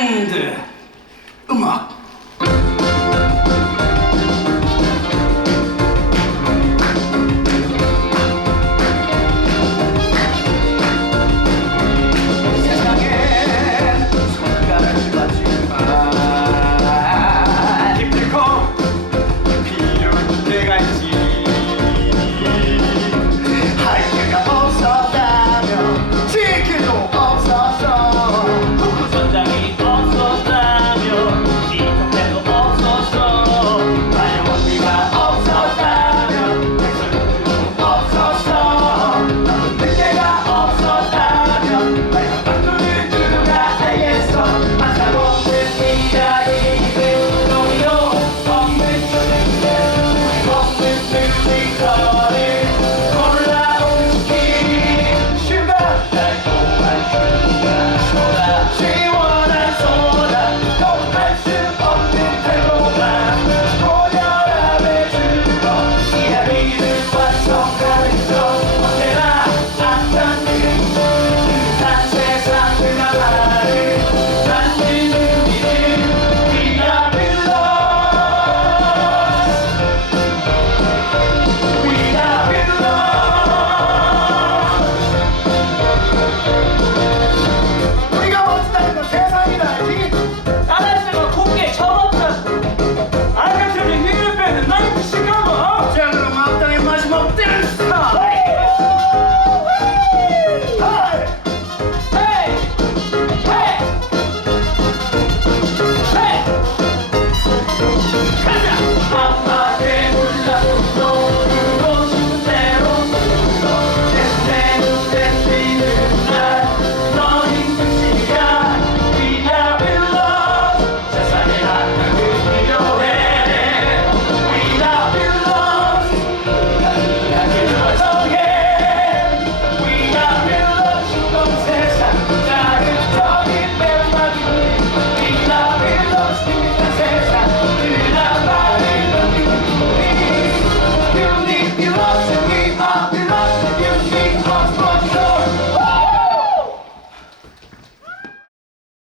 end. change.